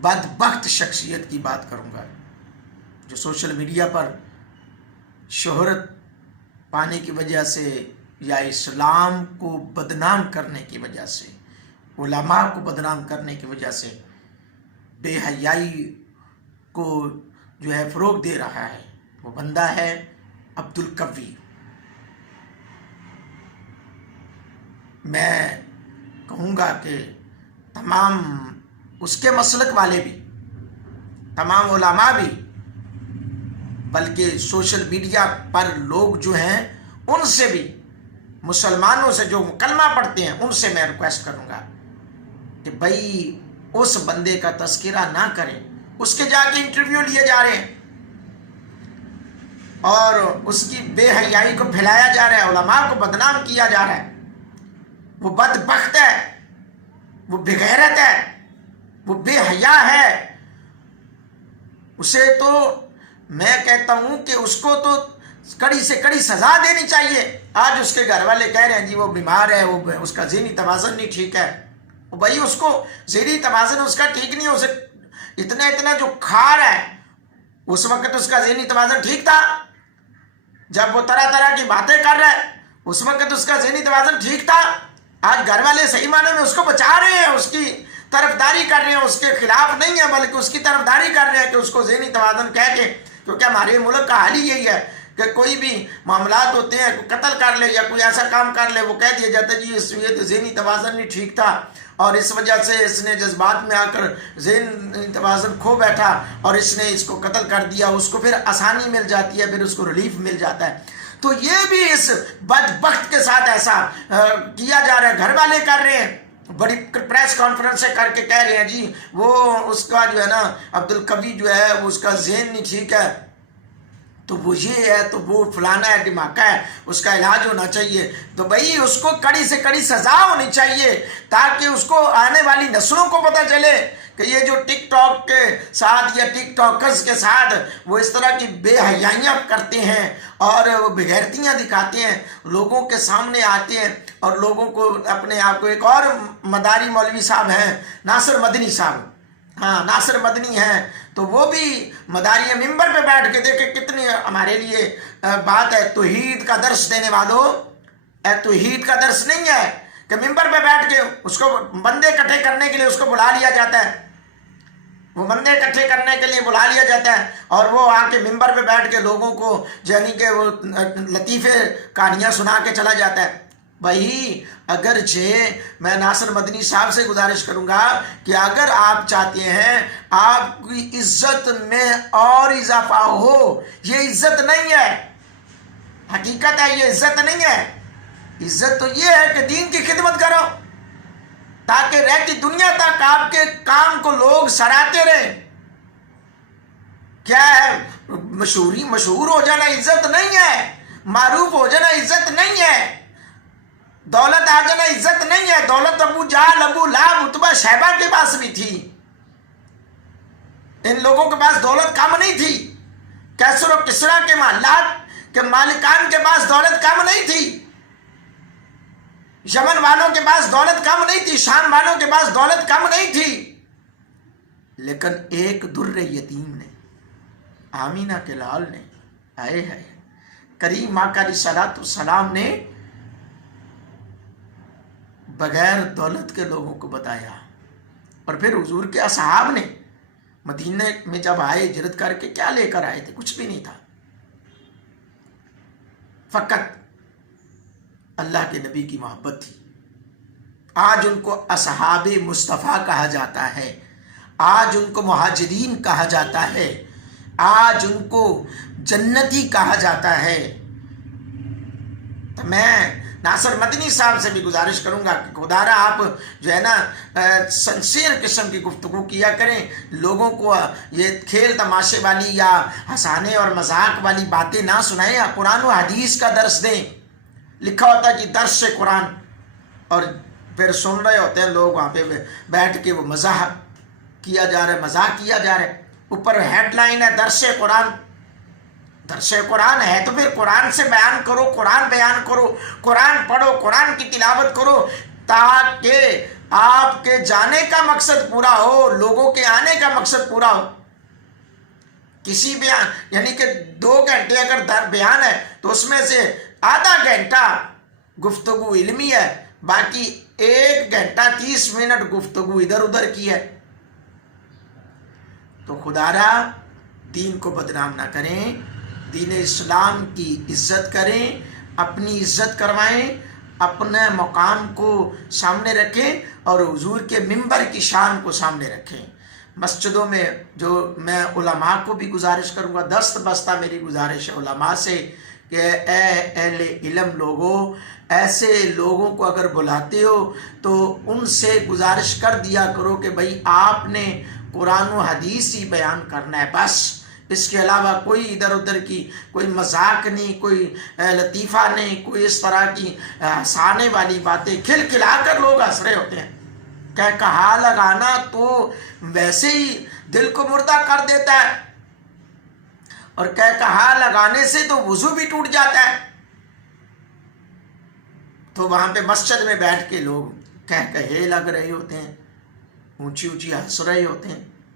बदबख्त शख्सियत की बात करूँगा जो सोशल मीडिया पर शोहरत पाने की वजह से या इस्लाम को बदनाम करने की वजह से, उलमा को बदनाम करने की वजह से बेहयाई को जो है फ़रोग़ दे रहा है। वो बंदा है अब्दुल कवी। मैं कहूँगा कि तमाम उसके मसलक वाले भी, तमाम उलमा भी, बल्कि सोशल मीडिया पर लोग जो हैं उनसे भी, मुसलमानों से जो कलमा पढ़ते हैं उनसे मैं रिक्वेस्ट करूँगा कि भाई उस बंदे का तस्करा ना करें। उसके जाके इंटरव्यू लिए जा रहे हैं और उसकी बेहयाई को फैलाया जा रहा है, उलमा को बदनाम किया जा रहा है। वो बदबख्त है, वो बेगैरत है, वो बेहया है। उसे तो मैं कहता हूं कि उसको तो कड़ी से कड़ी सजा देनी चाहिए। आज उसके घर वाले कह रहे हैं जी वो बीमार है, वो उसका ज़हनी तवाज़ुन नहीं ठीक है। वो भाई उसको ज़हनी तवाज़ुन उसका ठीक नहीं है, उसे इतना इतना जो खा रहा है, उस वक्त उसका ज़हनी तवाज़ुन ठीक था। जब वो तरह तरह की बातें कर रहा है उस वक्त उसका ज़हनी तवाज़ुन ठीक था। आज घर वाले सही माने में उसको बचा रहे हैं, उसकी तरफदारी कर रहे हैं, उसके खिलाफ नहीं है बल्कि उसकी तरफदारी कर रहे हैं कि उसको ज़हनी तवाज़ुन कह के। क्योंकि हमारे मुल्क का हाल ही यही है कि कोई भी मामलात होते हैं, कोई कत्ल कर ले या कोई ऐसा काम कर ले, वो कह दिया जाता है जी ये तो ज़हनी तवाज़ुन नहीं ठीक था और इस वजह से इसने जज्बात में आकर ज़हनी तवाज़ुन खो बैठा और इसने इसको कत्ल कर दिया। उसको फिर आसानी मिल जाती है, फिर उसको रिलीफ मिल जाता है। तो ये भी इस बदबख्त के साथ ऐसा किया जा रहा है। घर वाले कर रहे हैं, बड़ी प्रेस कॉन्फ्रेंस करके कह रहे हैं जी वो उसका जो है ना अब्दुल कवी जो है वो उसका ज़हन नहीं ठीक है, तो वो ये है, तो वो फलाना है, दिमागा है, उसका इलाज होना चाहिए। तो भाई उसको कड़ी से कड़ी सज़ा होनी चाहिए ताकि उसको आने वाली नस्लों को पता चले कि ये जो टिकटॉक के साथ या टिकटॉकर्स के साथ वो इस तरह की बेहयाइयाँ करते हैं और वो बेगैरतियाँ दिखाते हैं, लोगों के सामने आते हैं और लोगों को अपने आप को। एक और मदारी मौलवी साहब हैं नासिर मदनी साहब, हाँ नासिर मदनी हैं, तो वो भी मदारी मिंबर पे बैठ के देखे कितनी हमारे लिए बात है। तौहीद का दर्श देने वालों, तौहीद का दर्श नहीं है कि मिंबर पे बैठ के उसको बंदे इकट्ठे करने के लिए उसको बुला लिया जाता है, वो बंदे इकट्ठे करने के लिए बुला लिया जाता है और वो आके मिंबर पे बैठ के लोगों को यानी कि वो लतीफ़े कहानियाँ सुना के चला जाता है। भाई अगर मैं नासिर मदनी साहब से गुजारिश करूंगा कि अगर आप चाहते हैं आपकी इज्जत में और इजाफा हो, ये इज्जत नहीं है, हकीकत है, ये इज्जत नहीं है। इज्जत तो ये है कि दीन की खिदमत करो ताकि रहती दुनिया तक आपके काम को लोग सराहते रहे। क्या है मशहूर हो जाना इज्जत नहीं है, मारूफ हो जाना इज्जत नहीं है, दौलत आ जाना इज्जत नहीं है। दौलत अबू जाल, अबू लाब, उतबा, शैबा के पास भी थी, इन लोगों के पास दौलत कम नहीं थी। कैसर और किसरा के महल्लात के मालिकान के पास दौलत कम नहीं थी, यमन वालों के पास दौलत कम नहीं थी, शाम वालों के पास दौलत कम नहीं थी। लेकिन एक दुर्रे यतीम ने, आमीना के लाल ने, आए है करीम आका अलैहिस्सलातु वस्सलाम ने बगैर दौलत के लोगों को बताया। और फिर हुजूर के असहाब ने मदीने में जब आए हिजरत करके क्या लेकर आए थे? कुछ भी नहीं था, फकत अल्लाह के नबी की मोहब्बत थी। आज उनको असहाबे मुस्तफ़ा कहा जाता है, आज उनको मुहाजिरीन कहा जाता है, आज उनको जन्नती कहा जाता है। तो मैं नासिर मदनी साहब से भी गुजारिश करूंगा कि खुदारा आप जो है ना सिंसियर किस्म की गुफ्तगू किया करें, लोगों को ये खेल तमाशे वाली या हंसाने और मजाक वाली बातें ना सुनाएं, कुरान और हदीस का दर्स दें। लिखा होता है कि दर्स से कुरान, और फिर सुन रहे होते हैं लोग वहाँ पे बैठ के वो मजाक किया जा रहा है, मजाक किया जा रहा है। ऊपर हेडलाइन है दर्स से कुरान। दर्स कुरान है तो फिर कुरान से बयान करो, कुरान बयान करो, कुरान पढ़ो, कुरान की तिलावत करो, ताकि آپ کے جانے کا مقصد پورا ہو، لوگوں کے آنے کا مقصد پورا ہو. کسی بیان یعنی کہ 2 گھنٹے اگر بیان ہے تو اس میں سے آدھا گھنٹہ گفتگو علمی ہے، باقی 1 گھنٹہ 30 منٹ گفتگو ادھر ادھر کی ہے. تو خدا را دین کو بدنام نہ کریں، دین اسلام کی عزت کریں، اپنی عزت کروائیں، اپنے مقام کو سامنے رکھیں اور حضور کے منبر کی شان کو سامنے رکھیں. مسجدوں میں جو میں علماء کو بھی گزارش کروں گا، دست بستہ میری گزارش ہے علماء سے کہ اے اہل علم لوگوں، ایسے لوگوں کو اگر بلاتے ہو تو ان سے گزارش کر دیا کرو کہ بھائی آپ نے قرآن و حدیث ہی بیان کرنا ہے، بس اس کے علاوہ کوئی ادھر ادھر کی کوئی مذاق نہیں، کوئی لطیفہ نہیں، کوئی اس طرح کی ہنسانے والی باتیں. کھل کھلا کر لوگ ہنس رہے ہوتے ہیں. کہا لگانا تو ویسے ہی دل کو مردہ کر دیتا ہے، اور کہا لگانے سے تو وضو بھی ٹوٹ جاتا ہے. تو وہاں پہ مسجد میں بیٹھ کے لوگ کہے لگ رہے ہوتے ہیں، اونچی اونچی ہنس رہے ہوتے ہیں.